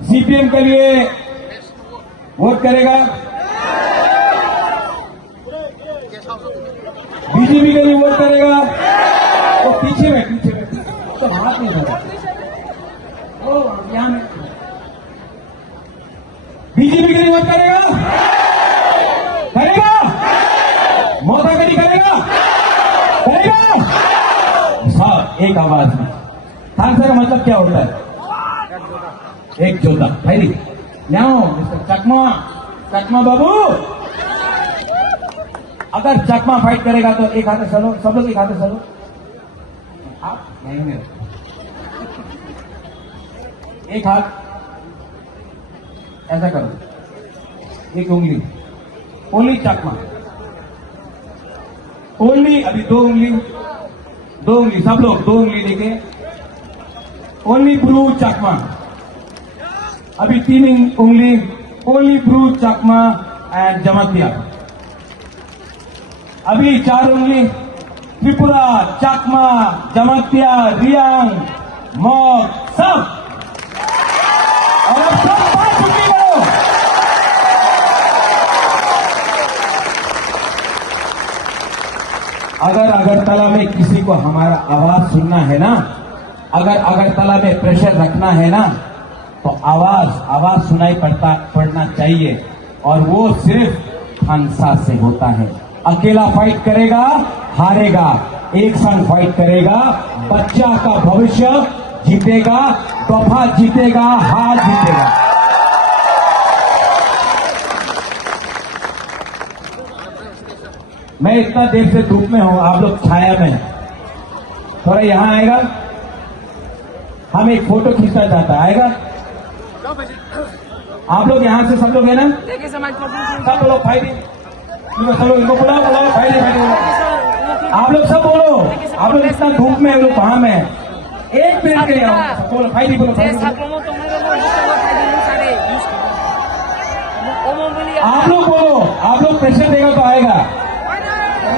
CPM के लिए vote करेगा, बीजेपी के लिए वोट करेगा, तो पीछे में तो हाथ नहीं होगा। ओ यहाँ में बीजेपी के लिए वोट करेगा, मौका करी करेगा साहब एक आवाज में। थानसा का मतलब क्या होता है? एक जोधा भाई मिस्टर चकमा बाबू, अगर चकमा फाइट करेगा तो एक हाथ से चलो, सब लोग एक हाथ से चलो। आप नहीं में एक हाथ ऐसा करो, एक उंगली ओनली चकमा, ओनली अभी दो उंगली सब लोग दो उंगली लेके ओनली ब्रू चकमा, अभी तीन उंगली ओनली ब्रू चकमा एंड जमातिया, अभी चार उंगली त्रिपुरा चकमा जमातिया रियांग मॉग सब, और अब सब बात छुट्टी करो। अगर अगरतला में किसी को हमारा आवाज सुनना है ना, अगर अगरतला में प्रेशर रखना है ना, तो आवाज सुनाई पड़ना चाहिए, और वो सिर्फ थानसा से होता है। अकेला फाइट करेगा हारेगा, एक संग फाइट करेगा बच्चा का भविष्य जीतेगा, दफा जीतेगा, हार जीतेगा। मैं इतना देर से धूप में हूं, आप लोग छाया में, थोड़ा यहां आएगा, हम एक फोटो खींचना चाहता है, आएगा? आप लोग यहां से सब लोग है ना, सब लोग भाई चलो इनको बुलाओ भाई आप लोग सब बोलो, आप लोग इतना धूप में लोग वहां में एक मिनट के लिए बोलो भाई बोलो, आप लोग बोलो, आप लोग प्रेशर देगा तो आएगा,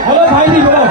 बोलो भाई बोलो।